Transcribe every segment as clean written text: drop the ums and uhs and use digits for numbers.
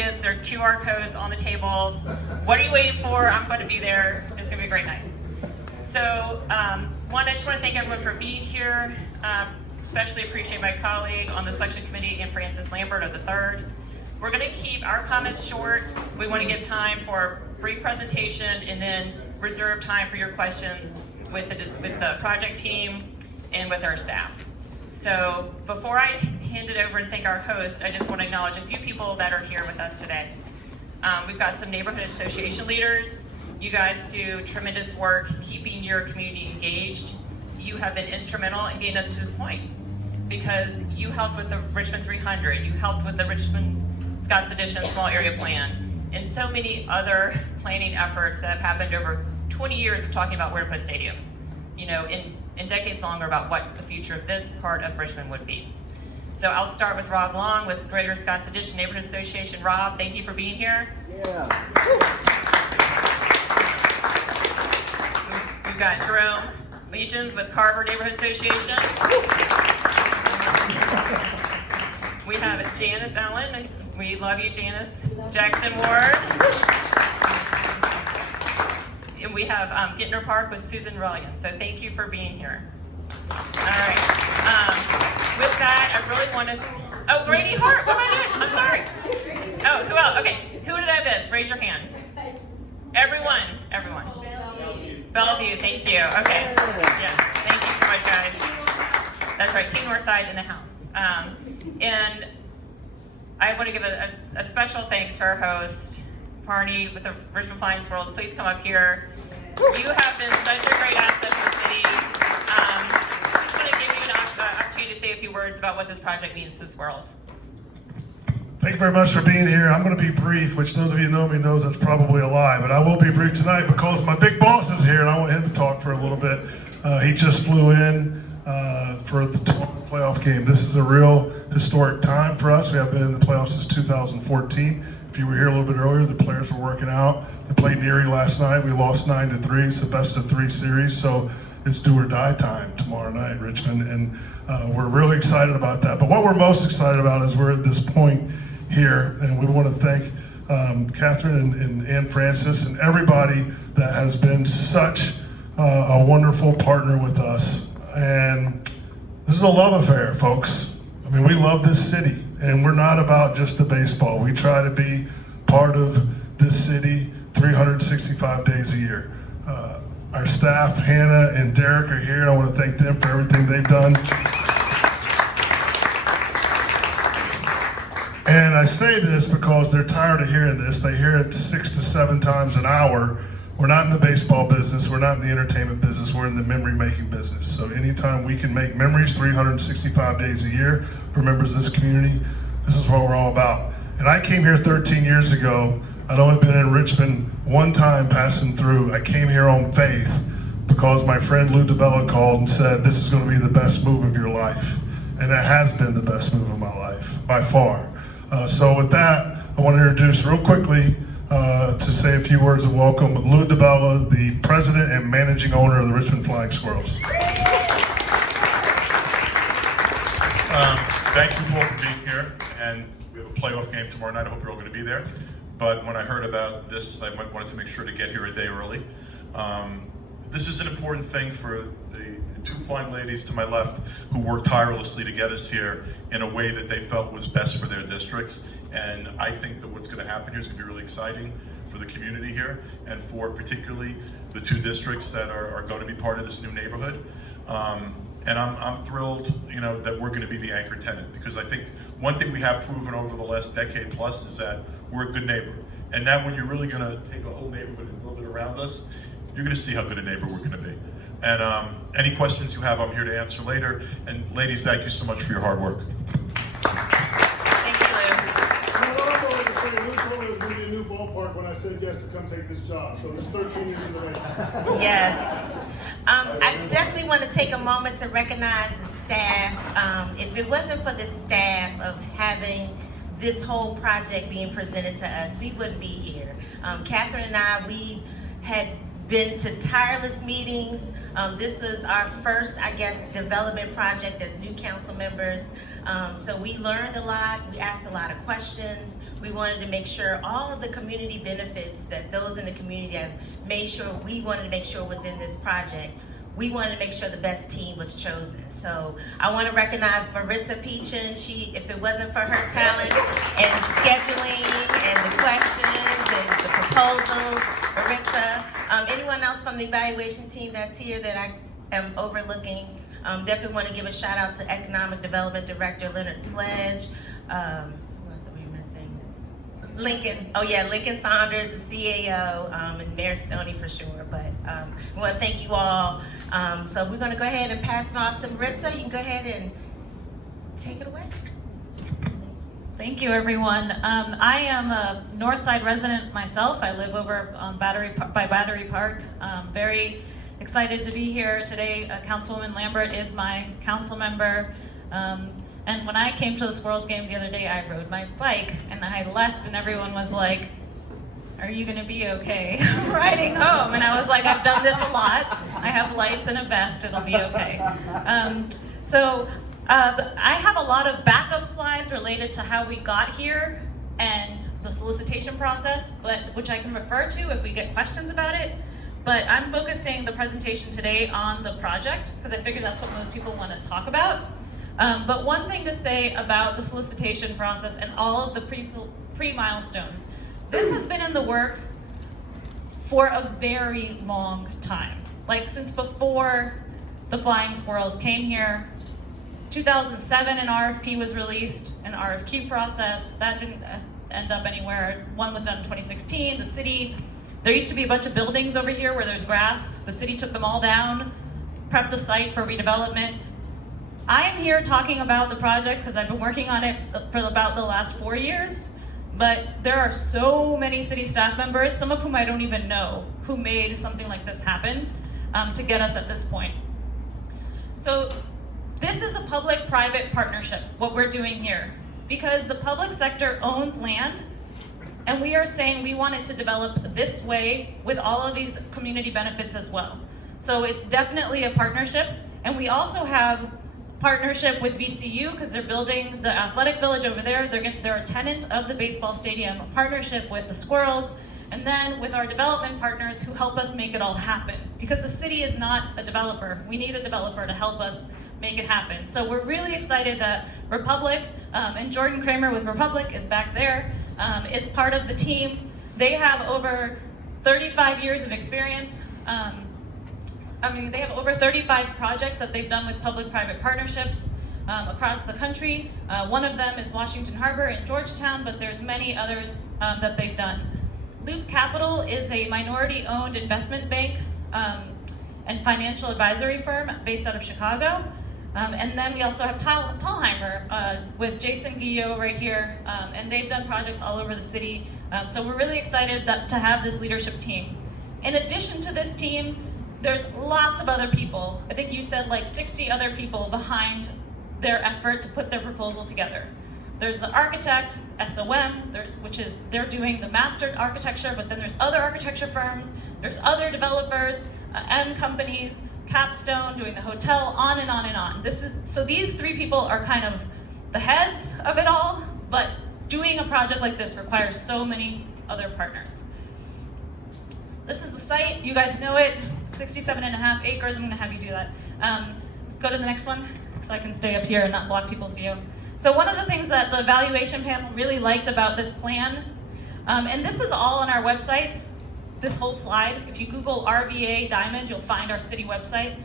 tickets. There are QR codes on the tables. What are you waiting for? I'm going to be there. It's going to be a great night. So, one, I just want to thank everyone for being here. Especially appreciate my colleague on the selection committee, Ann Francis Lambert of the 3rd. We're going to keep our comments short. We want to give time for a brief presentation and then reserve time for your questions with the project team and with our staff. So before I hand it over and thank our host, I just want to acknowledge a few people that are here with us today. We've got some neighborhood association leaders. You guys do tremendous work keeping your community engaged. You have been instrumental in getting us to this point because you helped with the Richmond 300, you helped with the Richmond Scott's Addition Small Area Plan, and so many other planning efforts that have happened over 20 years of talking about where to put a stadium, you know, in decades longer about what the future of this part of Richmond would be. So I'll start with Rob Long with Greater Scott's Addition Neighborhood Association. Rob, thank you for being here. Yeah. We've got Jerome Legions with Carver Neighborhood Association. We have Janice Allen. We love you, Janice. Jackson Ward. And we have Gittner Park with Susan Relian. So thank you for being here. All right. With that, I really want to. Oh, Grady Hart. What am I doing? I'm sorry. Oh, who else? Okay. Who did I miss? Raise your hand. Everyone. Everyone. Bellevue. Thank you. Okay. Yeah. Thank you so much, guys. That's right. Team Northside in the house. And I want to give a special thanks to our host, Parney with the Richmond Flying Squirrels. Please come up here. You have been such a great asset to the city. I just want to give you an opportunity to say a few words about what this project means to the squirrels. Thank you very much for being here. I'm going to be brief, which those of you who know me knows that's probably a lie, but I will be brief tonight because my big boss is here and I want him to talk for a little bit. He just flew in for the 12th playoff game. This is a real historic time for us. We have been in the playoffs since 2014. If you were here a little bit earlier, the players were working out. They played in Erie last night. We lost 9-3. It's the best of 3 series, so it's do or die time tomorrow night, Richmond, and we're really excited about that. But what we're most excited about is we're at this point here, and we want to thank Catherine and Ann Francis and everybody that has been such a wonderful partner with us. And this is a love affair, folks. I mean, we love this city, and we're not about just the baseball. We try to be part of this city 365 days a year. Our staff, Hannah and Derek, are here, and I want to thank them for everything they've done. And I say this because they're tired of hearing this. They hear it 6 to 7 times an hour. We're not in the baseball business. We're not in the entertainment business. We're in the memory-making business. So anytime we can make memories 365 days a year for members of this community, this is what we're all about. And I came here 13 years ago. I'd only been in Richmond one time passing through. I came here on faith because my friend Lou DiBella called and said, this is going to be the best move of your life. And it has been the best move of my life, by far. So with that, I want to introduce real quickly to say a few words of welcome, Lou DiBella, the president and managing owner of the Richmond Flying Squirrels. Thank you all for being here, and we have a playoff game tomorrow night. I hope you're all going to be there. But when I heard about this, I wanted to make sure to get here a day early. This is an important thing for the 2 fine ladies to my left who worked tirelessly to get us here in a way that they felt was best for their districts. And I think that what's going to happen here is going to be really exciting for the community here and for particularly the 2 districts that are going to be part of this new neighborhood. And I'm thrilled, you know, that we're going to be the anchor tenant, because I think one thing we have proven over the last decade plus is that we're a good neighbor. And now when you're really going to take a whole neighborhood and build it around us, you're going to see how good a neighbor we're going to be. And any questions you have, I'm here to answer later. And ladies, thank you so much for your hard work. Thank you, Lou. I also like to say Lou told me it was going to be a new ballpark when I said yes to come take this job. So it's 13 years in the making. Yes. I definitely want to take a moment to recognize the staff. If it wasn't for the staff of having this whole project being presented to us, we wouldn't be here. Catherine and I, we had been to tireless meetings. This was our first, I guess, development project as new council members. So we learned a lot, we asked a lot of questions. We wanted to make sure all of the community benefits that those in the community have made sure, we wanted to make sure was in this project. We wanted to make sure the best team was chosen. So I want to recognize Maritza Peachin. If it wasn't for her talent and scheduling and the questions and the proposals, Maritza, anyone else from the evaluation team that's here that I am overlooking, definitely want to give a shout out to Economic Development Director Leonard Sledge. Who else are we missing? Lincoln Saunders, the CAO, and Mayor Stoney for sure. But we want to thank you all. So we're going to go ahead and pass it off to Maritza. You can go ahead and take it away. Thank you, everyone. I am a Northside resident myself. I live over on Battery Park. Very excited to be here today. Councilwoman Lambert is my council member. And when I came to the Squirrels game the other day, I rode my bike and I left and everyone was like, "Are you gonna be okay riding home?" And I was like, "I've done this a lot. I have lights and a vest, it'll be okay." I have a lot of backup slides related to how we got here and the solicitation process, which I can refer to if we get questions about it. But I'm focusing the presentation today on the project because I figure that's what most people want to talk about. But one thing to say about the solicitation process and all of the pre-milestones, this has been in the works for a very long time. Like since before the Flying Squirrels came here. 2007, an RFP was released, an RFQ process. That didn't end up anywhere. One was done in 2016. The city, there used to be a bunch of buildings over here where there's grass. The city took them all down, prepped the site for redevelopment. I am here talking about the project because I've been working on it for about the last 4 years, but there are so many city staff members, some of whom I don't even know, who made something like this happen to get us at this point. So this is a public-private partnership, what we're doing here, because the public sector owns land, and we are saying we want it to develop this way with all of these community benefits as well. So it's definitely a partnership, and we also have partnership with VCU because they're building the athletic village over there. They're a tenant of the baseball stadium, a partnership with the Squirrels, and then with our development partners who help us make it all happen. Because the city is not a developer. We need a developer to help us make it happen. So we're really excited that Republic, and Jordan Kramer with Republic is back there, is part of the team. They have over 35 years of experience. They have over 35 projects that they've done with public-private partnerships across the country. One of them is Washington Harbor in Georgetown, but there's many others that they've done. Loop Capital is a minority-owned investment bank and financial advisory firm based out of Chicago. And then we also have Thalheimer with Jason Guillot right here, and they've done projects all over the city. So we're really excited to have this leadership team. In addition to this team, there's lots of other people. I think you said like 60 other people behind their effort to put their proposal together. There's the architect, SOM, they're doing the master architecture, but then there's other architecture firms, there's other developers, M companies, Capstone doing the hotel, on and on and on. So these three people are kind of the heads of it all, but doing a project like this requires so many other partners. This is the site, you guys know it, 67.5 acres, I'm gonna have you do that. Go to the next one, so I can stay up here and not block people's view. So one of the things that the evaluation panel really liked about this plan, and this is all on our website, this whole slide. If you Google RVA Diamond, you'll find our city website.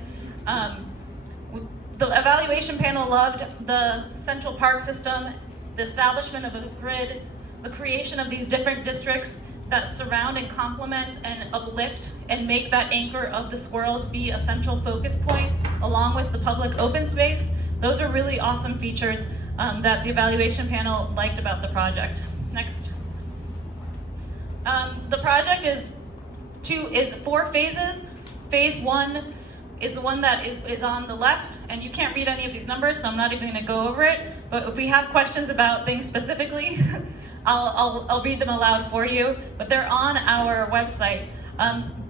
The evaluation panel loved the central park system, the establishment of a grid, the creation of these different districts that surround and complement and uplift and make that anchor of the Squirrels be a central focus point, along with the public open space. Those are really awesome features that the evaluation panel liked about the project. Next. The project is 4 phases. Phase 1 is the one that is on the left, and you can't read any of these numbers, so I'm not even going to go over it. But if we have questions about things specifically, I'll read them aloud for you. But they're on our website.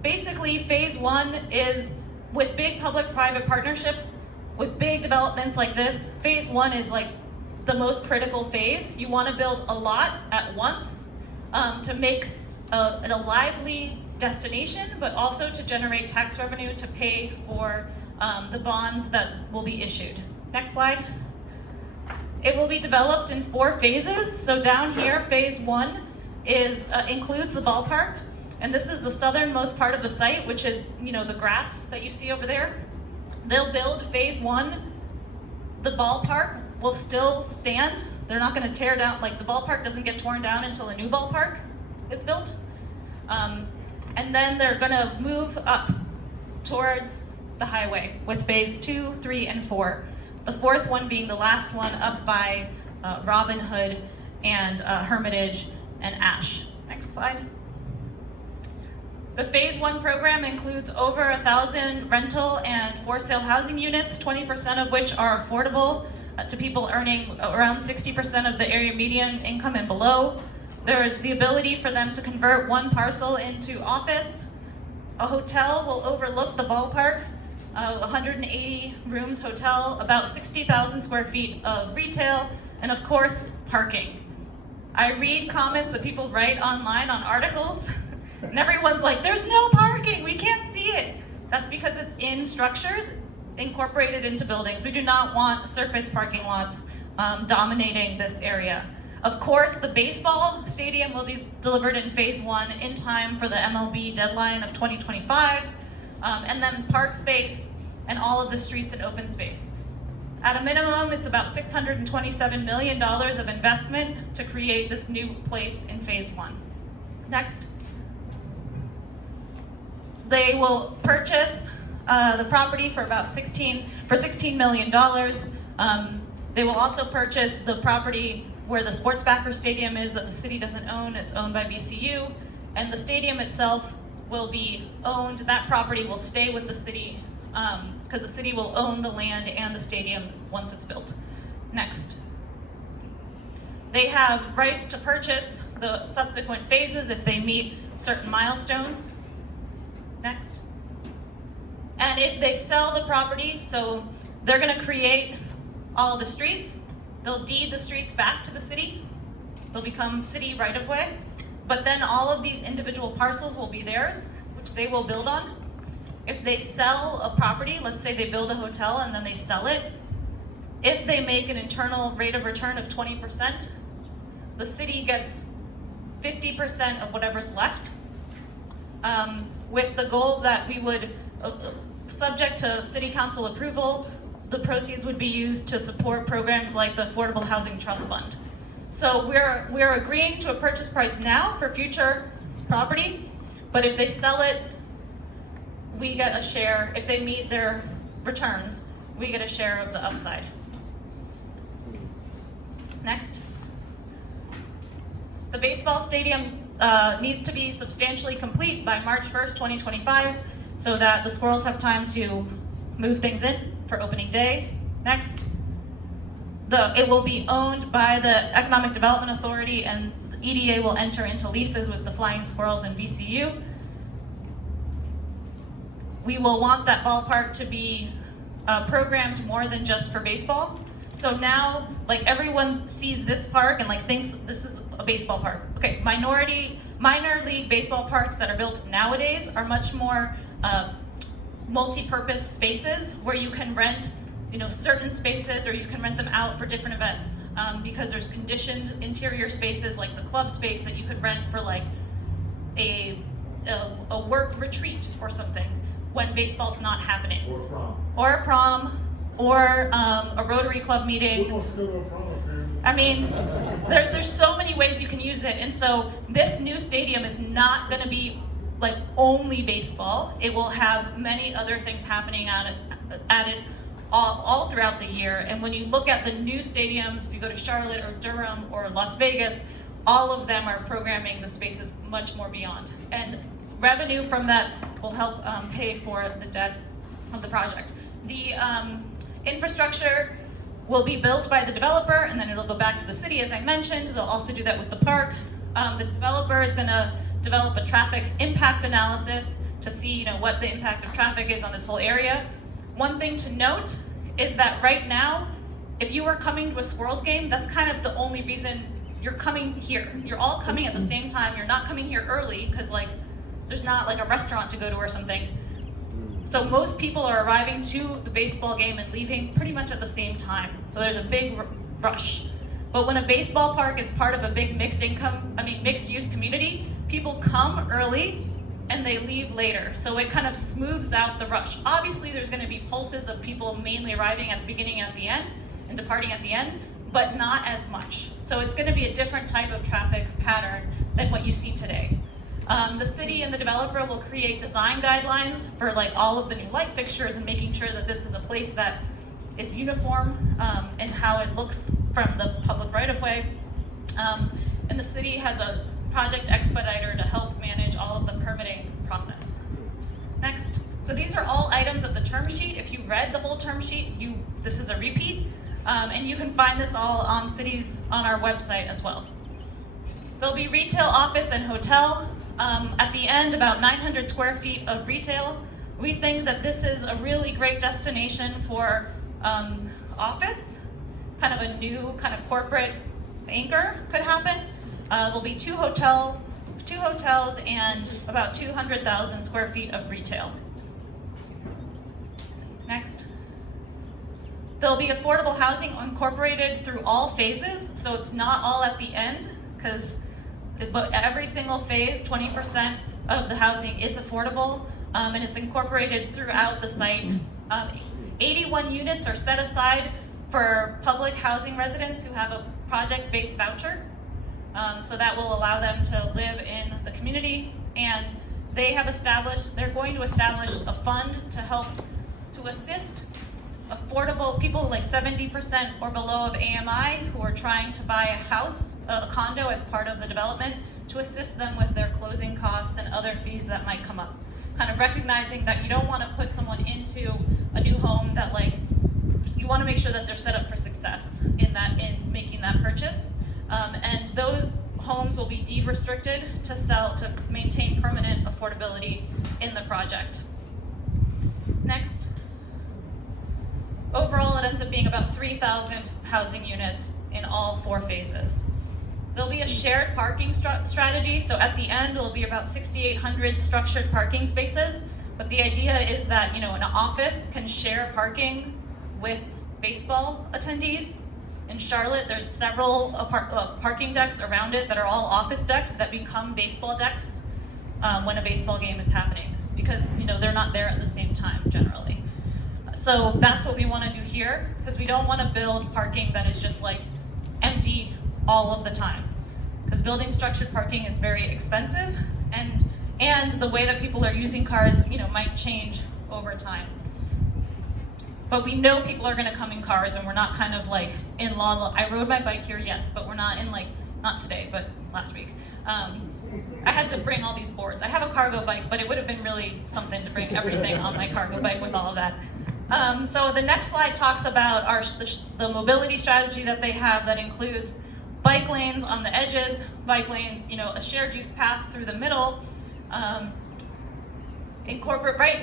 Basically, phase 1 is with big public-private partnerships, with big developments like this. Phase 1 is like the most critical phase. You want to build a lot at once to make a lively destination, but also to generate tax revenue to pay for the bonds that will be issued. Next slide. It will be developed in 4 phases. So down here, phase 1 includes the ballpark, and this is the southernmost part of the site, which is, you know, the grass that you see over there. They'll build phase 1. The ballpark will still stand. They're not going to tear down, like the ballpark doesn't get torn down until a new ballpark is built. And then they're going to move up towards the highway with phase 2, 3, and 4. The 4th one being the last one up by Robin Hood and Hermitage and Ash. Next slide. The phase 1 program includes over 1,000 rental and for sale housing units, 20% of which are affordable to people earning around 60% of the area median income and below. There is the ability for them to convert one parcel into office. A hotel will overlook the ballpark, 180 rooms hotel, about 60,000 square feet of retail, and of course, parking. I read comments that people write online on articles, and everyone's like, there's no parking, we can't see it. That's because it's in structures incorporated into buildings. We do not want surface parking lots dominating this area. Of course, the baseball stadium will be delivered in phase 1 in time for the MLB deadline of 2025, and then park space and all of the streets and open space. At a minimum, it's about $627 million of investment to create this new place in phase 1. Next. They will purchase the property for about $16 million. They will also purchase the property where the Sports Backer Stadium is that the city doesn't own. It's owned by VCU, and the stadium itself will be owned. That property will stay with the city because the city will own the land and the stadium once it's built. Next. They have rights to purchase the subsequent phases if they meet certain milestones. Next. And if they sell the property, so they're going to create all the streets, they'll deed the streets back to the city, they'll become city right-of-way, but then all of these individual parcels will be theirs, which they will build on. If they sell a property, let's say they build a hotel and then they sell it, if they make an internal rate of return of 20%, the city gets 50% of whatever's left, with the goal that we would, subject to city council approval, the proceeds would be used to support programs like the Affordable Housing Trust Fund. So we're agreeing to a purchase price now for future property, but if they sell it, we get a share. If they meet their returns, we get a share of the upside. Next. The baseball stadium needs to be substantially complete by March 1st, 2025, so that the squirrels have time to move things in for opening day. Next. It will be owned by the Economic Development Authority, and the EDA will enter into leases with the Flying Squirrels and VCU. We will want that ballpark to be programmed more than just for baseball. So now, like, everyone sees this park and like thinks this is a baseball park. Okay, minor league baseball parks that are built nowadays are much more multi-purpose spaces where you can rent, certain spaces, or you can rent them out for different events, because there's conditioned interior spaces like the club space that you could rent for like a work retreat or something when baseball's not happening. Or a prom. Or a prom, or a Rotary Club meeting. Who wants to go to a prom, apparently? I mean, there's so many ways you can use it, and so this new stadium is not going to be like only baseball. It will have many other things happening at it all throughout the year. And when you look at the new stadiums, if you go to Charlotte or Durham or Las Vegas, all of them are programming the spaces much more beyond. And revenue from that will help pay for the debt of the project. The infrastructure will be built by the developer, and then it'll go back to the city, as I mentioned. They'll also do that with the park. The developer is going to develop a traffic impact analysis to see, what the impact of traffic is on this whole area. One thing to note is that right now, if you are coming to a Squirrels game, that's kind of the only reason you're coming here. You're all coming at the same time. You're not coming here early because like there's not like a restaurant to go to or something. So most people are arriving to the baseball game and leaving pretty much at the same time. So there's a big rush. But when a baseball park is part of a big mixed use community, people come early and they leave later. So it kind of smooths out the rush. Obviously there's gonna be pulses of people mainly arriving at the beginning and at the end and departing at the end, but not as much. So it's gonna be a different type of traffic pattern than what you see today. The city and the developer will create design guidelines for like all of the new light fixtures and making sure that this is a place that is uniform in how it looks from the public right-of-way. And the city has a project expediter to help manage all of the permitting process. Next. So these are all items of the term sheet. If you read the whole term sheet, this is a repeat. And you can find this all on our website as well. There'll be retail, office, and hotel. At the end, about 900 square feet of retail. We think that this is a really great destination for office, kind of a new kind of corporate anchor could happen. There'll be two hotels and about 200,000 square feet of retail. Next. There'll be affordable housing incorporated through all phases, so it's not all at the end, but every single phase, 20% of the housing is affordable, and it's incorporated throughout the site. 81 units are set aside for public housing residents who have a project-based voucher. So that will allow them to live in the community, and they're going to establish a fund to help to assist affordable people like 70% or below of AMI who are trying to buy a house, a condo as part of the development, to assist them with their closing costs and other fees that might come up. Kind of recognizing that you don't want to put someone into a new home that you want to make sure that they're set up for success in making that purchase. And those homes will be deed restricted to sell to maintain permanent affordability in the project. Next. Overall, it ends up being about 3,000 housing units in all 4 phases. There'll be a shared parking strategy, so at the end, there'll be about 6,800 structured parking spaces, but the idea is that, an office can share parking with baseball attendees. In Charlotte, there's several parking decks around it that are all office decks that become baseball decks when a baseball game is happening, because, they're not there at the same time generally. So that's what we want to do here, because we don't want to build parking that is just empty all of the time. Because building structured parking is very expensive, and the way that people are using cars, might change over time. But we know people are going to come in cars, and we're not kind of in law. I rode my bike here, yes, but we're not in not today, but last week. I had to bring all these boards. I have a cargo bike, but it would have been really something to bring everything on my cargo bike with all of that. So the next slide talks about the mobility strategy that they have that includes bike lanes on the edges, bike lanes, a shared use path through the middle. Right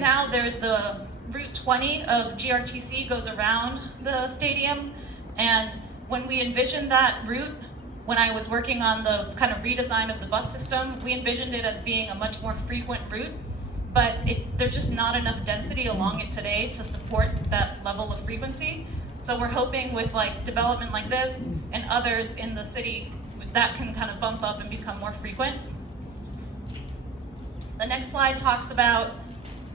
now, there's the Route 20 of GRTC goes around the stadium, and when we envisioned that route, when I was working on the kind of redesign of the bus system, we envisioned it as being a much more frequent route. But there's just not enough density along it today to support that level of frequency. So we're hoping with development like this and others in the city, that can kind of bump up and become more frequent. The next slide talks about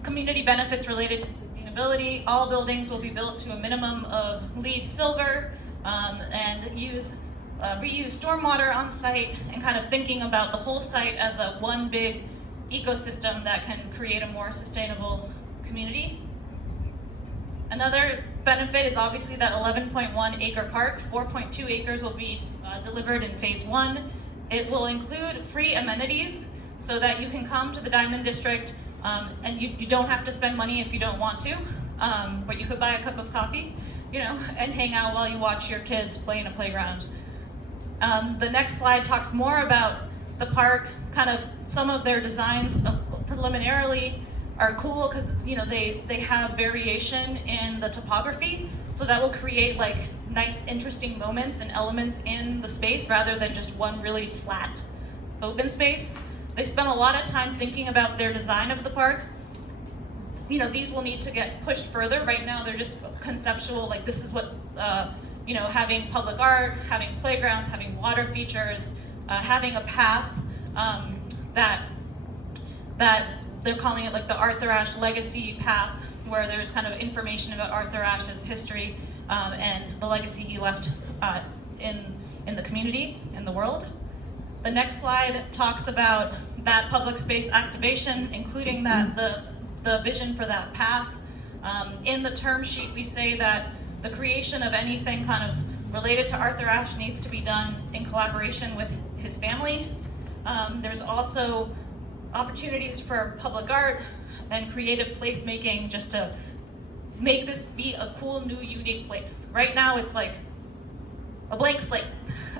community benefits related to sustainability. All buildings will be built to a minimum of LEED Silver and reuse stormwater on site, and kind of thinking about the whole site as one big ecosystem that can create a more sustainable community. Another benefit is obviously that 11.1 acre park. 4.2 acres will be delivered in phase 1. It will include free amenities so that you can come to the Diamond District and you don't have to spend money if you don't want to, but you could buy a cup of coffee, and hang out while you watch your kids play in a playground. The next slide talks more about the park, kind of some of their designs preliminarily are cool because they have variation in the topography, so that will create nice, interesting moments and elements in the space rather than just one really flat open space. They spent a lot of time thinking about their design of the park. You know, these will need to get pushed further. Right now, they're just conceptual, like this is what, you know, having public art, having playgrounds, having water features, having a path that they're calling it like the Arthur Ashe Legacy Path, where there's kind of information about Arthur Ashe's history and the legacy he left in the community, in the world. The next slide talks about that public space activation, including that the vision for that path. In the term sheet, we say that the creation of anything kind of related to Arthur Ashe needs to be done in collaboration with his family. There's also opportunities for public art and creative placemaking just to make this be a cool, new, unique place. Right now, it's like a blank slate.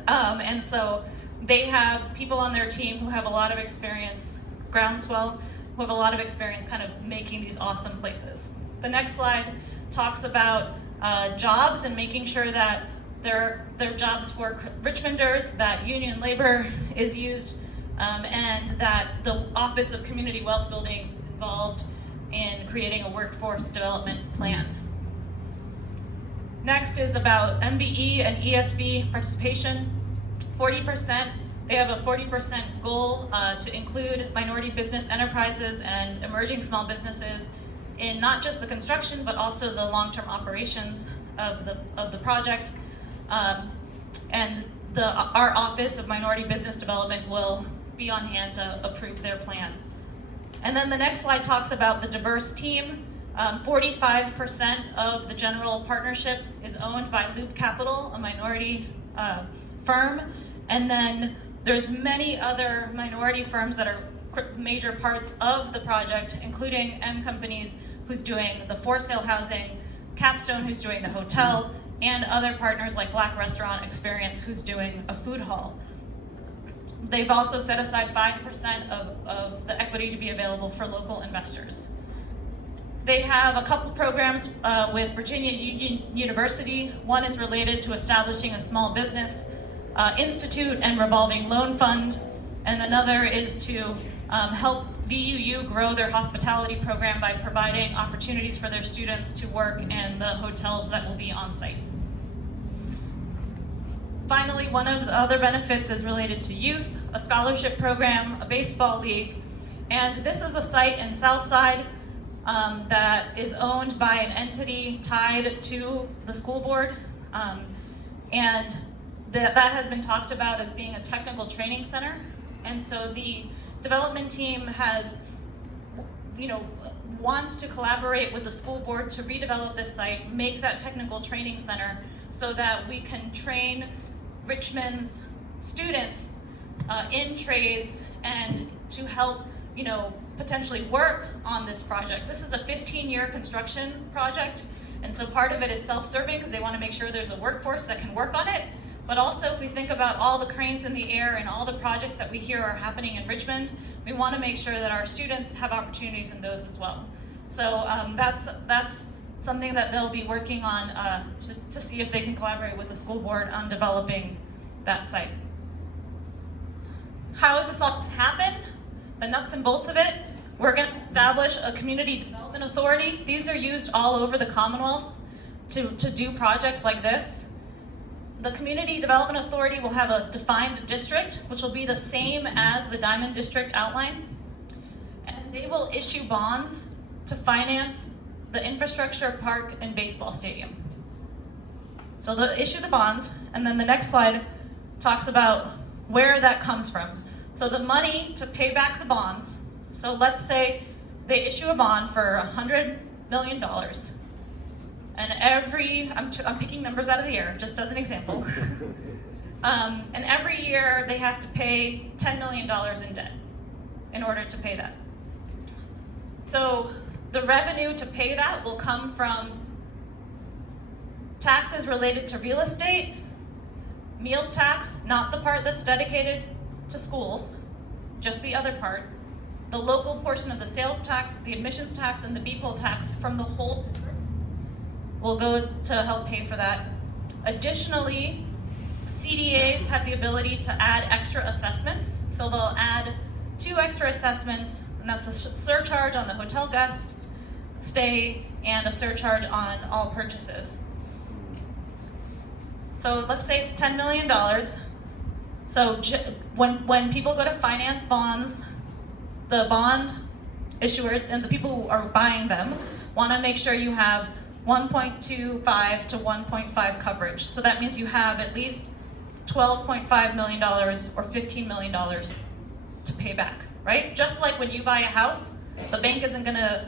And so they have people on their team who have a lot of experience, Groundswell, who have a lot of experience kind of making these awesome places. The next slide talks about jobs and making sure that they're jobs for Richmonders, that union labor is used, and that the Office of Community Wealth Building is involved in creating a workforce development plan. Next is about MBE and ESB participation. 40%, they have a 40% goal to include minority business enterprises and emerging small businesses in not just the construction, but also the long-term operations of the project. And our Office of Minority Business Development will be on hand to approve their plan. And then the next slide talks about the diverse team. 45% of the general partnership is owned by Loop Capital, a minority firm. And then there's many other minority firms that are major parts of the project, including M Companies, who's doing the for sale housing, Capstone, who's doing the hotel, and other partners like Black Restaurant Experience, who's doing a food hall. They've also set aside 5% of the equity to be available for local investors. They have a couple programs with Virginia Union University. One is related to establishing a small business institute and revolving loan fund, and another is to help VUU grow their hospitality program by providing opportunities for their students to work in the hotels that will be on site. Finally, one of the other benefits is related to youth, a scholarship program, a baseball league, and this is a site in Southside that is owned by an entity tied to the school board, and that has been talked about as being a technical training center. And so the development team has, wants to collaborate with the school board to redevelop this site, make that technical training center so that we can train Richmond's students in trades and to help, potentially work on this project. This is a 15-year construction project, and so part of it is self-serving because they want to make sure there's a workforce that can work on it. But also, if we think about all the cranes in the air and all the projects that we hear are happening in Richmond, we want to make sure that our students have opportunities in those as well. So that's something that they'll be working on to see if they can collaborate with the school board on developing that site. How is this all going to happen? The nuts and bolts of it. We're going to establish a community development authority. These are used all over the Commonwealth to do projects like this. The Community Development Authority will have a defined district, which will be the same as the Diamond District outline. And they will issue bonds to finance the infrastructure, park, and baseball stadium. So they'll issue the bonds, and then the next slide talks about where that comes from. So the money to pay back the bonds, so let's say they issue a bond for $100 million. And I'm picking numbers out of the air, just as an example. And every year they have to pay $10 million in debt in order to pay that. So the revenue to pay that will come from taxes related to real estate, meals tax, not the part that's dedicated to schools, just the other part, the local portion of the sales tax, the admissions tax, and the BPOL tax from the whole district will go to help pay for that. Additionally, CDAs have the ability to add extra assessments. So they'll add 2 extra assessments, and that's a surcharge on the hotel guests' stay and a surcharge on all purchases. So let's say it's $10 million. So when people go to finance bonds, the bond issuers and the people who are buying them want to make sure you have 1.25 to 1.5 coverage. So that means you have at least $12.5 million or $15 million to pay back, right? Just like when you buy a house, the bank isn't going to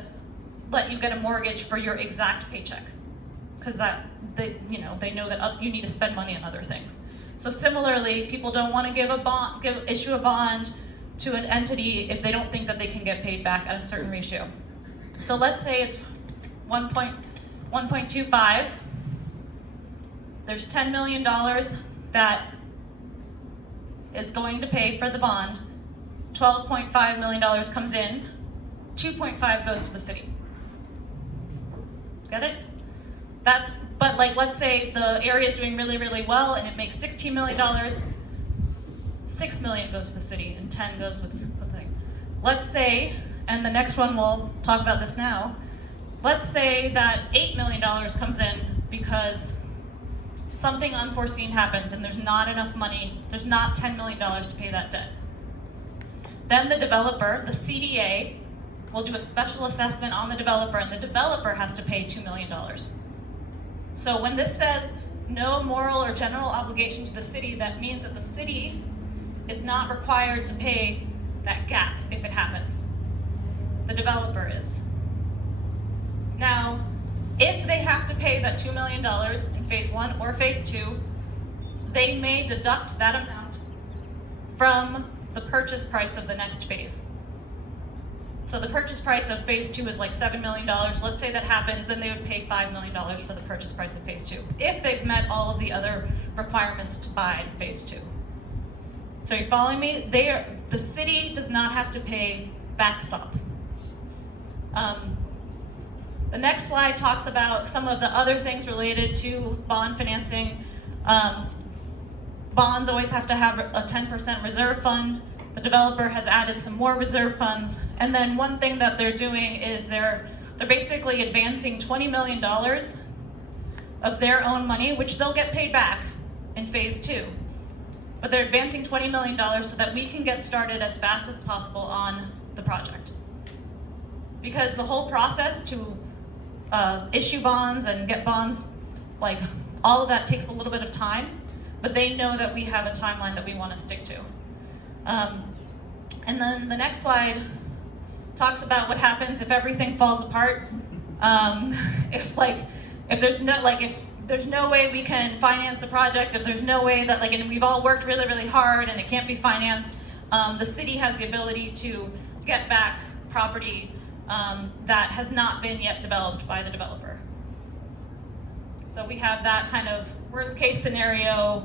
let you get a mortgage for your exact paycheck, because they know that you need to spend money on other things. So similarly, people don't want to issue a bond to an entity if they don't think that they can get paid back at a certain ratio. So let's say it's 1.25. There's $10 million that is going to pay for the bond. $12.5 million comes in. 2.5 goes to the city. Get it? But like, let's say the area is doing really, really well and it makes $16 million. $6 million goes to the city and 10 goes with the thing. Let's say, and the next one we'll talk about this now. Let's say that $8 million comes in because something unforeseen happens and there's not enough money, there's not $10 million to pay that debt. Then the developer, the CDA, will do a special assessment on the developer, and the developer has to pay $2 million. So when this says no moral or general obligation to the city, that means that the city is not required to pay that gap if it happens. The developer is. Now, if they have to pay that $2 million in phase 1 or phase 2, they may deduct that amount from the purchase price of the next phase. So the purchase price of phase 2 is like $7 million. Let's say that happens, then they would pay $5 million for the purchase price of phase 2, if they've met all of the other requirements to buy phase 2. So you're following me? The city does not have to pay backstop. The next slide talks about some of the other things related to bond financing. Bonds always have to have a 10% reserve fund. The developer has added some more reserve funds. And then one thing that they're doing is they're basically advancing $20 million of their own money, which they'll get paid back in phase 2. But they're advancing $20 million so that we can get started as fast as possible on the project. Because the whole process to issue bonds and get bonds, like all of that takes a little bit of time, but they know that we have a timeline that we want to stick to. And then the next slide talks about what happens if everything falls apart. If there's no way we can finance the project, if there's no way that and we've all worked really, really hard and it can't be financed, the city has the ability to get back property that has not been yet developed by the developer. So we have that kind of worst case scenario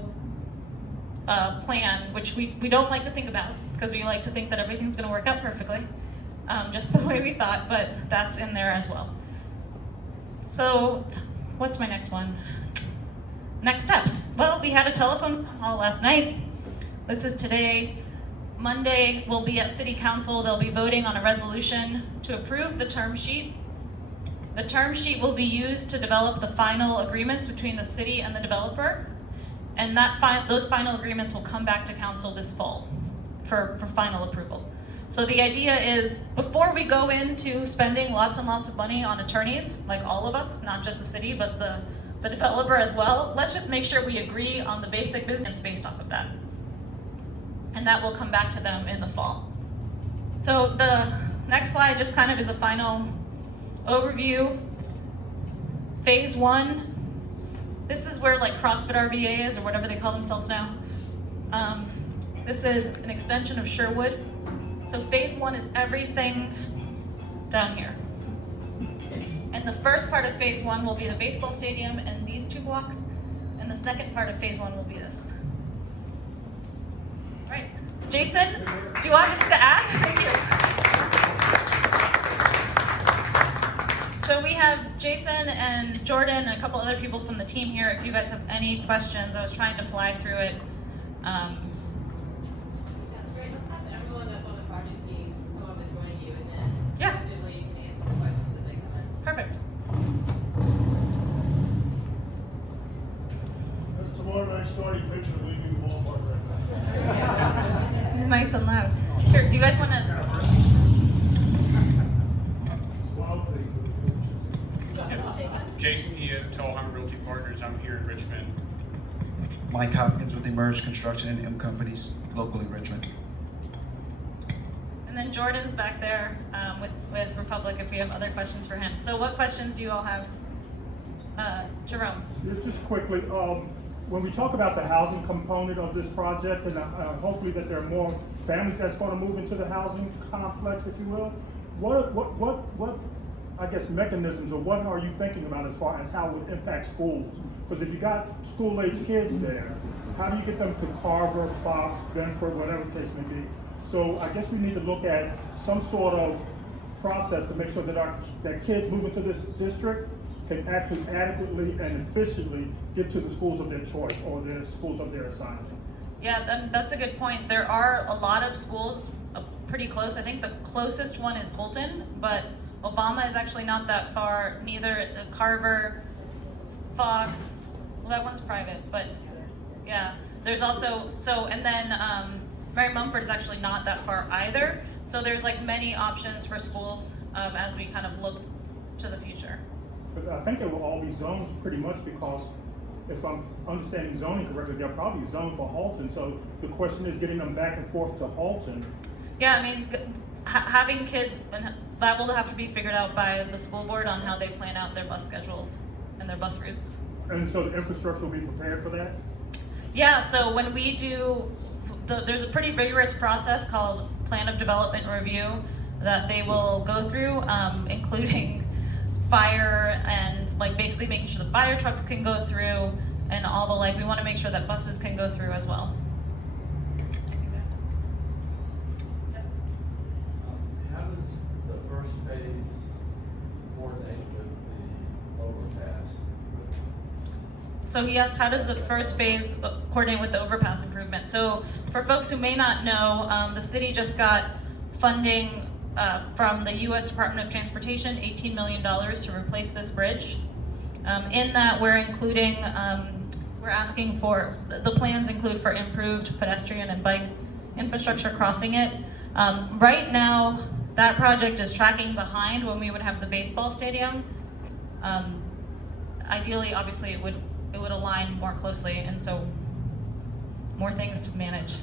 plan, which we don't like to think about because we like to think that everything's going to work out perfectly, just the way we thought, but that's in there as well. So what's my next one? Next steps. Well, we had a telephone call last night. This is today. Monday, we'll be at City Council. They'll be voting on a resolution to approve the term sheet. The term sheet will be used to develop the final agreements between the city and the developer. And those final agreements will come back to council this fall for final approval. So the idea is, before we go into spending lots and lots of money on attorneys, like all of us, not just the city, but the developer as well, let's just make sure we agree on the basic business based off of that. And that will come back to them in the fall. So the next slide just kind of is a final overview. Phase 1, this is where CrossFit RVA is, or whatever they call themselves now. This is an extension of Sherwood. So phase 1 is everything down here. And the first part of phase 1 will be the baseball stadium and these 2 blocks. And the second part of phase 1 will be this. All right, Jason, do you want anything to add? Thank you. So we have Jason and Jordan and a couple other people from the team here. If you guys have any questions, I was trying to fly through it. That's great. Let's have everyone that's on the project team come up and join you, and then Yeah. collectively you can answer the questions as they come in. Perfect. That's tomorrow night's starting picture of leaving Walmart right It's nice and loud. Here, do you guys want to? now. Swamp Thing. Jason Eo, Tallheimer Realty Partners. I'm here in Richmond. Mike Hopkins with Emerge Construction and M Companies, locally Richmond. And then Jordan's back there with Republic if we have other questions for him. So what questions do you all have? Jerome. Yeah, just quickly, when we talk about the housing component of this project, and hopefully that there are more families that's going to move into the housing complex, if you will, what I guess mechanisms or what are you thinking about as far as how it would impact schools? Because if you got school-age kids there, how do you get them to Carver, Fox, Benford, whatever the case may be? So I guess we need to look at some sort of process to make sure that kids moving to this district can actually adequately and efficiently get to the schools of their choice or the schools of their assignment. Yeah, that's a good point. There are a lot of schools pretty close. I think the closest one is Holton, but Obama is actually not that far. Neither Carver, Fox, well, that one's private, but yeah. There's also, and then Mary Mumford is actually not that far either. So there's like many options for schools as we kind of look to the future. But I think they will all be zoned pretty much because if I'm understanding zoning correctly, they're probably zoned for Halton. So the question is getting them back and forth to Halton. Yeah, I mean, having kids, and that will have to be figured out by the school board on how they plan out their bus schedules and their bus routes. And so the infrastructure will be prepared for that? Yeah, so when we do, there's a pretty vigorous process called Plan of Development Review that they will go through, including fire and like basically making sure the fire trucks can go through and all the like, we want to make sure that buses can go through as well. How does the first phase coordinate with the overpass? So he asked, how does the first phase coordinate with the overpass improvement? So for folks who may not know, the city just got funding from the U.S. Department of Transportation, $18 million to replace this bridge. In that, we're including, we're asking for, the plans include for improved pedestrian and bike infrastructure crossing it. Right now, that project is tracking behind when we would have the baseball stadium. Ideally, obviously, it would align more closely, and so more things to manage.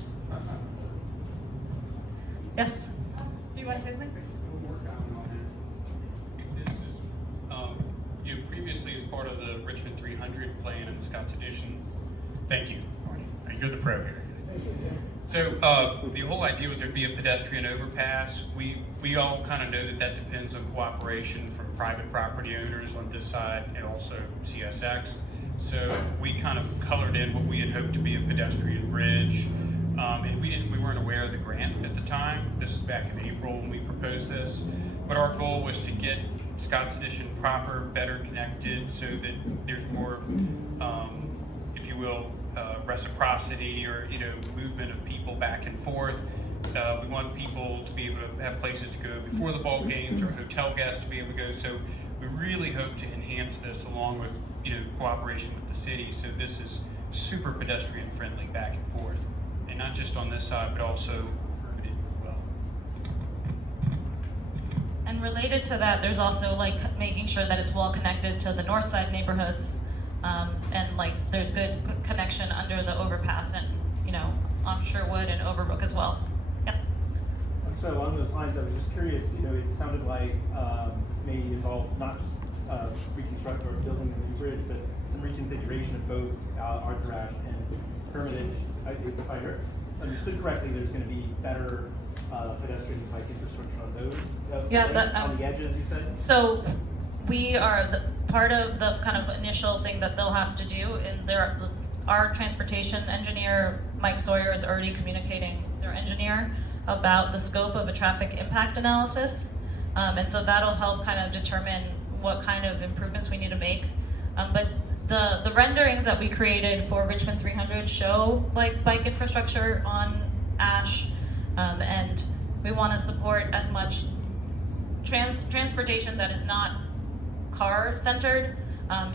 Yes? Do you want to say something? Previously as part of the Richmond 300 plan and the Scotts Edition. Thank you. You're the pro here. So the whole idea was there'd be a pedestrian overpass. We all kind of know that depends on cooperation from private property owners on this side and also CSX. So we kind of colored in what we had hoped to be a pedestrian bridge. And we weren't aware of the grant at the time. This is back in April when we proposed this. But our goal was to get Scotts Edition proper, better connected, so that there's more, if you will, reciprocity or movement of people back and forth. We want people to be able to have places to go before the ball games, or hotel guests to be able to go. So we really hope to enhance this along with cooperation with the city. So this is super pedestrian friendly back and forth, and not just on this side, but also as well. And related to that, there's also like making sure that it's well connected to the north side neighborhoods, and like there's good connection under the overpass and on Sherwood and Overbrook as well. Yes. So along those lines, I was just curious. It sounded like this may involve not just reconstruct or building a new bridge, but some reconfiguration of both Arthur Ashe and Hermitage. If I understood correctly, there's going to be better pedestrian and bike infrastructure on those. On the edges, you said. So we are part of the kind of initial thing that they'll have to do, and our transportation engineer, Mike Sawyer, is already communicating with their engineer about the scope of a traffic impact analysis. And so that'll help kind of determine what kind of improvements we need to make. But the renderings that we created for Richmond 300 show like bike infrastructure on Ash, and we want to support as much transportation that is not car centered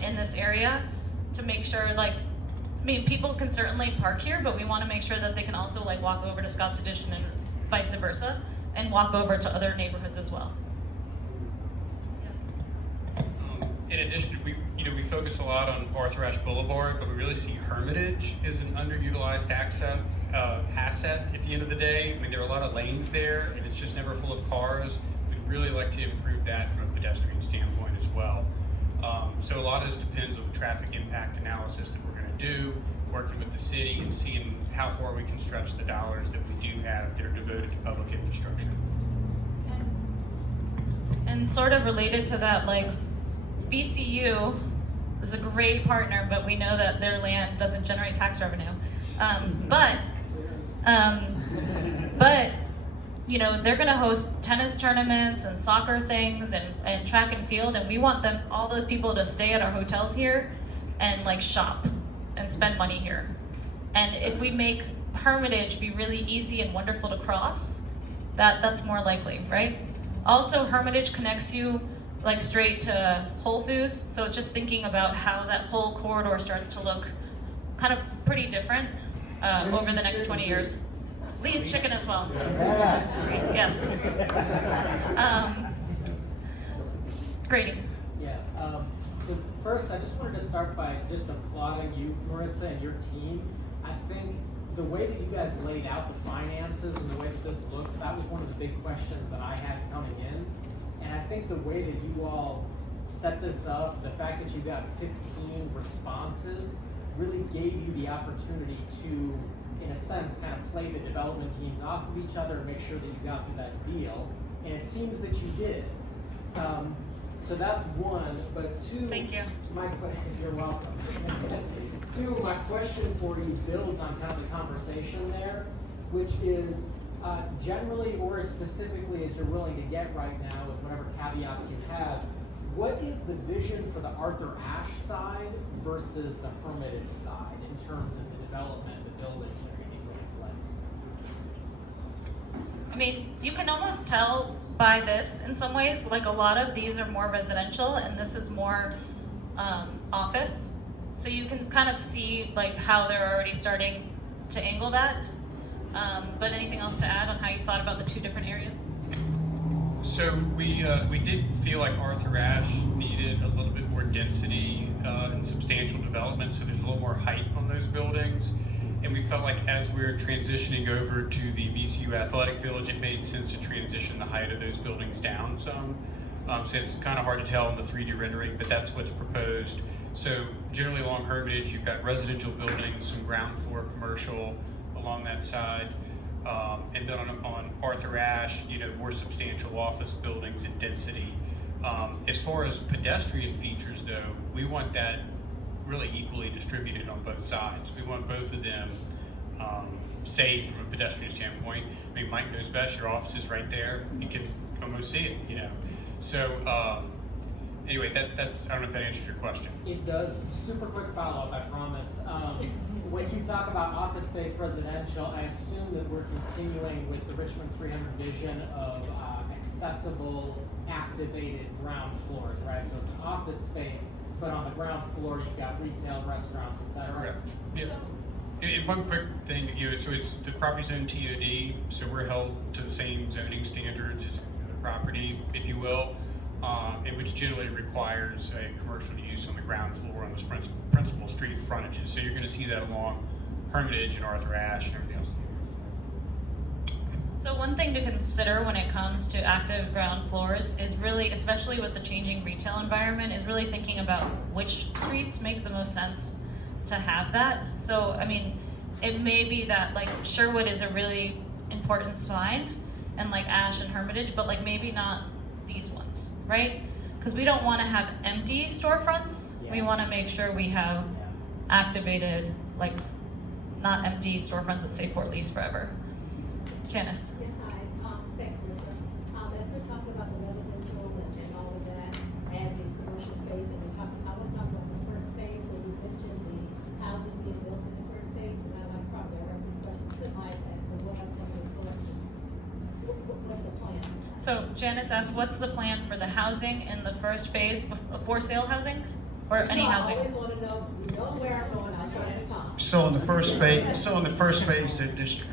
in this area to make sure, like, I mean, people can certainly park here, but we want to make sure that they can also like walk over to Scott's Addition and vice versa, and walk over to other neighborhoods as well. In addition, we focus a lot on Arthur Ashe Boulevard, but we really see Hermitage as an underutilized asset at the end of the day. I mean, there are a lot of lanes there, and it's just never full of cars. We'd really like to improve that from a pedestrian standpoint as well. So a lot of this depends on the traffic impact analysis that we're going to do, working with the city and seeing how far we can stretch the dollars that we do have that are devoted to public infrastructure. And sort of related to that, like, VCU is a great partner, but we know that their land doesn't generate tax revenue. But you know, they're gonna host tennis tournaments and soccer things and track and field, and we want them, all those people, to stay at our hotels here and like shop and spend money here. And if we make Hermitage be really easy and wonderful to cross, that's more likely, right? Also, Hermitage connects you like straight to Whole Foods, so it's just thinking about how that whole corridor starts to look kind of pretty different over the next 20 years. Lee's Chicken as well. Yes. Grady. Yeah. So first, I just wanted to start by just applauding you, Maritza, and your team. I think the way that you guys laid out the finances and the way that this looks, that was one of the big questions that I had coming in. And I think the way that you all set this up, the fact that you got 15 responses, really gave you the opportunity to, in a sense, kind of play the development teams off of each other and make sure that you got the best deal. And it seems that you did. So that's one, but two. Thank you. You're welcome. Two, my question for you builds on kind of the conversation there, which is generally or specifically as you're willing to get right now with whatever caveats you have, what is the vision for the Arthur Ashe side versus the Hermitage side in terms of the development, the buildings that are going to be put in place? I mean, you can almost tell by this in some ways, like a lot of these are more residential and this is more office. So you can kind of see like how they're already starting to angle that. But anything else to add on how you thought about the two different areas? So we did feel like Arthur Ashe needed a little bit more density and substantial development, so there's a little more height on those buildings. And we felt like as we're transitioning over to the VCU Athletic Village, it made sense to transition the height of those buildings down some. So it's kind of hard to tell in the 3D rendering, but that's what's proposed. So generally along Hermitage, you've got residential buildings, some ground floor commercial along that side. And then on Arthur Ashe, you know, more substantial office buildings and density. As far as pedestrian features though, we want that really equally distributed on both sides. We want both of them safe from a pedestrian standpoint. I mean, Mike knows best, your office is right there. You can almost see it, you know. So anyway, that's, I don't know if that answers your question. It does. Super quick follow-up, I promise. When you talk about office-based residential, I assume that we're continuing with the Richmond 300 vision of accessible, activated ground floors, right? So it's an office space, but on the ground floor you've got retail, restaurants, etc. Correct. Yeah. And one quick thing, you know, so it's the property zone TOD, so we're held to the same zoning standards as the property, if you will, and which generally requires a commercial use on the ground floor on the principal street frontages. So you're going to see that along Hermitage and Arthur Ashe and everything else. So one thing to consider when it comes to active ground floors is really, especially with the changing retail environment, is really thinking about which streets make the most sense to have that. So, I mean, it may be that like Sherwood is a really important sign and like Ashe and Hermitage, but like maybe not these ones, right? Because we don't want to have empty storefronts. Yeah. We want to make sure we have activated, like not empty storefronts that say for lease forever. Janice. Yeah, hi. Thanks, Melissa. As we're talking about the residential and all of that, and the So Janice asked, what's the plan for the housing in the first phase, for sale housing, or any housing? I always want to know, we know where I'm going, I'll try to come. So in the first phase, the district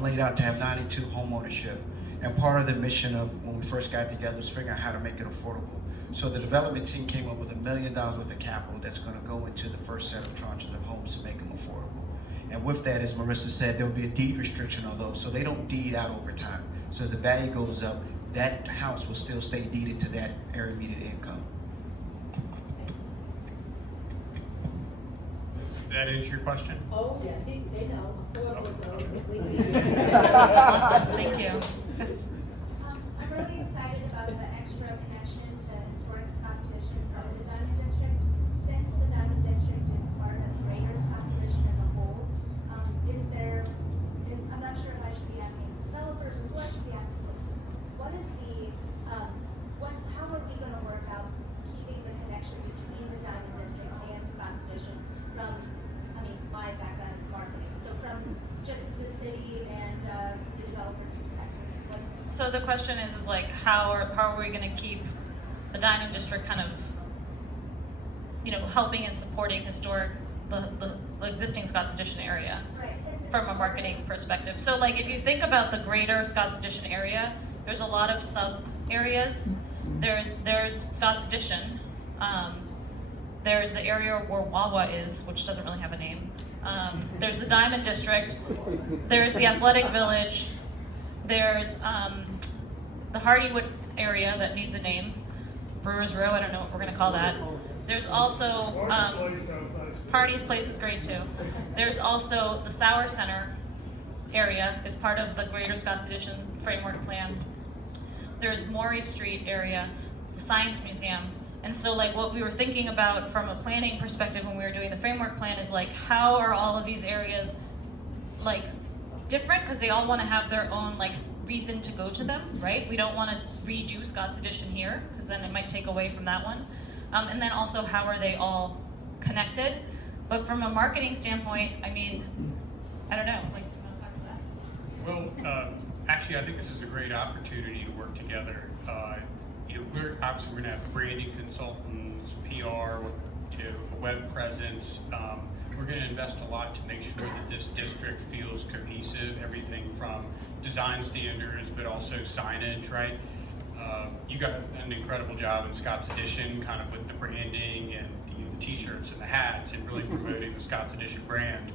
laid out to have 92 home ownership. And part of the mission of when we first got together was figuring out how to make it affordable. So the development team came up with $1 million worth of capital that's going to go into the first set of tranches of homes to make them affordable. And with that, as Marissa said, there'll be a deed restriction on those, so they don't deed out over time. So as the value goes up, that house will still stay deeded to that area median income. Did that answer your question? Oh, yes, they know, Awesome, thank you. Yes. I'm really excited about the extra connection to historic Scotts Mission from the Diamond District. Since the Diamond District is part of greater Scotts Mission as a whole, I'm not sure if I should be asking developers or who I should be asking, what is the, how are we gonna work out keeping the connection between the Diamond District and Scotts Mission from, my background is marketing, so from just the city and the developer's perspective? So the question is like, how are we gonna keep the Diamond District kind of, helping and supporting the existing Scotts Addition area from a marketing perspective? So like, if you think about the greater Scotts Addition area, there's a lot of sub areas. There's Scotts Addition. There's the area where Wawa is, which doesn't really have a name. There's the Diamond District. There's the Athletic Village. There's the Hardywood area that needs a name. Brewers Row, I don't know what we're gonna call that. There's also, Hardy's Place is great too. There's also the Sauer Center area is part of the Greater Scotts Addition Framework Plan. There's Maury Street area, the Science Museum. And so like what we were thinking about from a planning perspective when we were doing the framework plan is like, how are all of these areas like different? Because they all want to have their own like reason to go to them, right? We don't want to redo Scotts Addition here because then it might take away from that one. And then also, how are they all connected? But from a marketing standpoint, I don't know. Like, you want to talk about that? Well, actually, I think this is a great opportunity to work together. We're obviously going to have branding consultants, PR, a web presence. We're going to invest a lot to make sure that this district feels cohesive, everything from design standards, but also signage, right? You got an incredible job in Scotts Addition, kind of with the branding and the t-shirts and the hats and really promoting the Scotts Addition brand.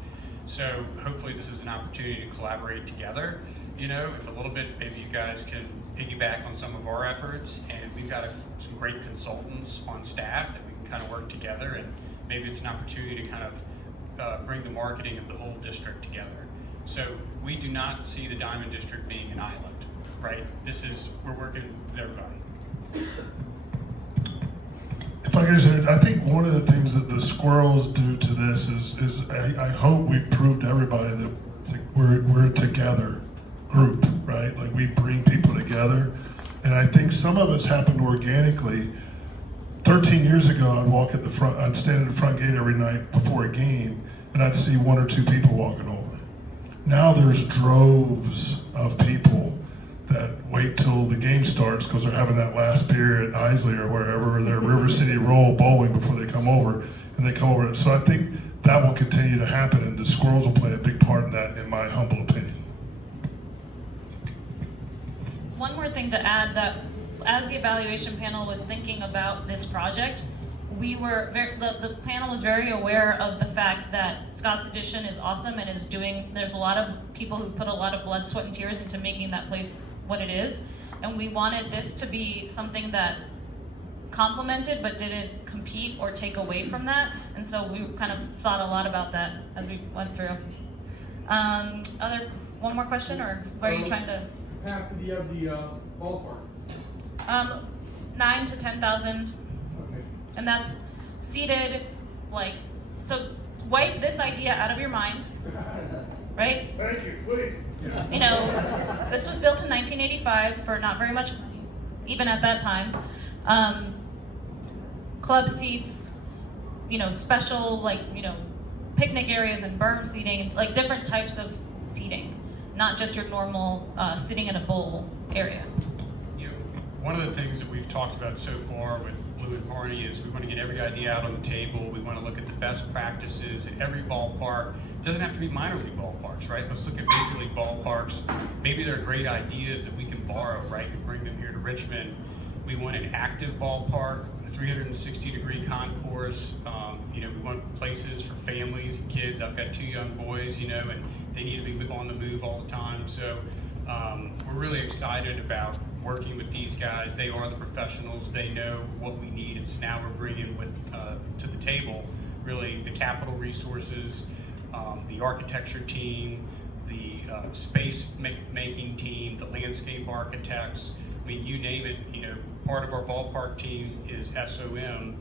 So hopefully this is an opportunity to collaborate together. If a little bit, maybe you guys can piggyback on some of our efforts, and we've got some great consultants on staff that we can kind of work together, and maybe it's an opportunity to kind of bring the marketing of the whole district together. So we do not see the Diamond District being an island, right? We're working with everybody. If I could say, I think one of the things that the squirrels do to this is I hope we prove to everybody that we're a together group, right? Like we bring people together. And I think some of it's happened organically. 13 years ago, I'd stand at the front gate every night before a game, and I'd see 1 or 2 people walking over. Now there's droves of people that wait till the game starts because they're having that last period at Isley or wherever, their River City Roll bowling before they come over, and they come over. So I think that will continue to happen, and the squirrels will play a big part in that, in my humble opinion. One more thing to add, that as the evaluation panel was thinking about this project, the panel was very aware of the fact that Scotts Addition is awesome and there's a lot of people who put a lot of blood, sweat, and tears into making that place what it is. And we wanted this to be something that complemented but didn't compete or take away from that. And so we kind of thought a lot about that as we went through. One more question, or are you trying to? Capacity of the ballpark? 9 to 10,000. Okay. And that's seated, so wipe this idea out of your mind, right? Thank you, please. This was built in 1985 for not very much money, even at that time. Club seats, special, picnic areas and berm seating, different types of seating, not just your normal sitting in a bowl area. one of the things that we've talked about so far with Lou and Barney is we want to get every idea out on the table. We want to look at the best practices at every ballpark. It doesn't have to be minor league ballparks, right? Let's look at major league ballparks. Maybe there are great ideas that we can borrow, right, and bring them here to Richmond. We want an active ballpark, a 360-degree concourse. We want places for families and kids. I've got 2 young boys, and they need to be on the move all the time. So we're really excited about working with these guys. They are the professionals. They know what we need, and so now we're bringing to the table really the capital resources, the architecture team, the space making team, the landscape architects. I mean, you name it. Part of our ballpark team is SOM,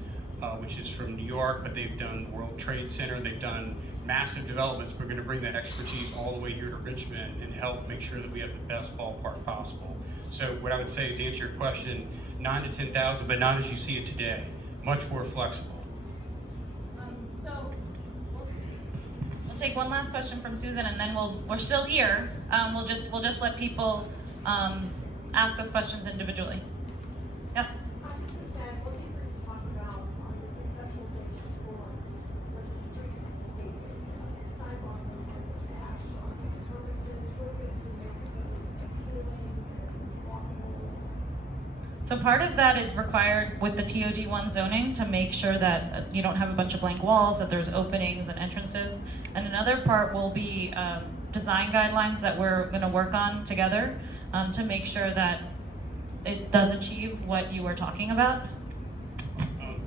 which is from New York, but they've done World Trade Center. They've done massive developments. We're going to bring that expertise all the way here to Richmond and help make sure that we have the best ballpark possible. So what I would say to answer your question, 9,000 to 10,000, but not as you see it today. Much more flexible. We'll take one last question from Susan, and then we're still here. We'll just let people ask us questions individually. Yes. I was just gonna say, I'm looking for you to talk about your conceptualization for the streetscape, sidewalks and ash on Hermanton, Troy, to make it appealing and walkable. So part of that is required with the TOD1 zoning to make sure that you don't have a bunch of blank walls, that there's openings and entrances. And another part will be design guidelines that we're going to work on together to make sure that it does achieve what you were talking about.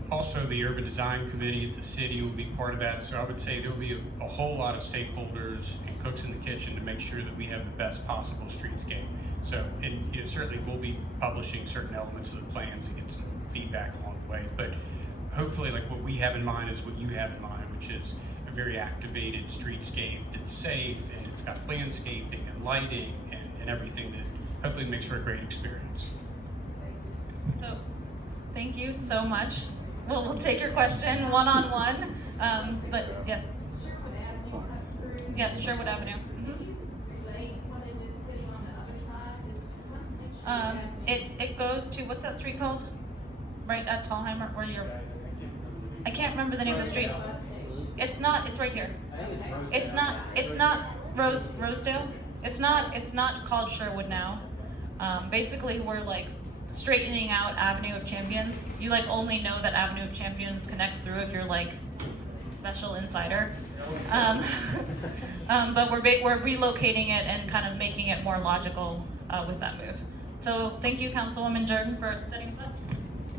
Also, the Urban Design Committee at the city will be part of that. So I would say there will be a whole lot of stakeholders and cooks in the kitchen to make sure that we have the best possible streetscape. So, and certainly we'll be publishing certain elements of the plans and get some feedback along the way. But hopefully, like what we have in mind is what you have in mind, which is a very activated streetscape that's safe and it's got landscaping and lighting and everything that hopefully makes for a great experience. So, thank you so much. We'll take your question one-on-one, but yeah. Sherwood Avenue cuts through. Yes, Sherwood Avenue. Can you relate what it is fitting on the other side? It goes to, what's that street called? Right at Tallheimer, where you're, I can't remember the name of the street. It's right here. It's not Rosedale. It's not called Sherwood now. Basically, we're like straightening out Avenue of Champions. You like only know that Avenue of Champions connects through if you're like special insider. But we're relocating it and kind of making it more logical with that move. So thank you, Councilwoman Jordan, for setting us up.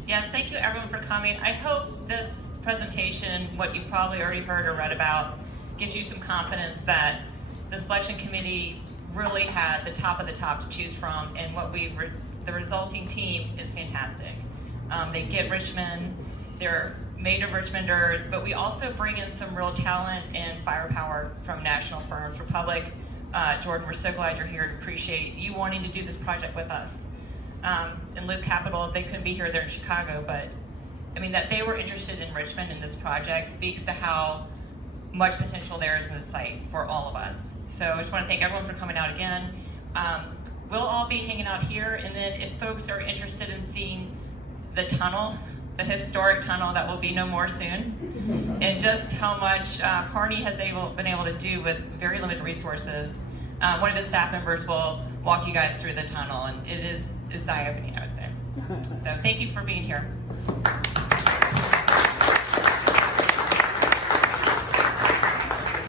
Yes, thank you everyone for coming. I hope this presentation, what you probably already heard or read about, gives you some confidence that the selection committee really had the top of the top to choose from, and the resulting team is fantastic. They get Richmond, they're made of Richmonders, but we also bring in some real talent and firepower from national firms. Republic, Jordan, we're so glad you're here to appreciate you wanting to do this project with us. And Loop Capital, they couldn't be here, they're in Chicago, but I mean, that they were interested in Richmond in this project speaks to how much potential there is in this site for all of us. So I just want to thank everyone for coming out again. We'll all be hanging out here, and then if folks are interested in seeing the tunnel, the historic tunnel that will be no more soon, and just how much Kearney has been able to do with very limited resources, one of the staff members will walk you guys through the tunnel, and it is eye-opening, I would say. So thank you for being here.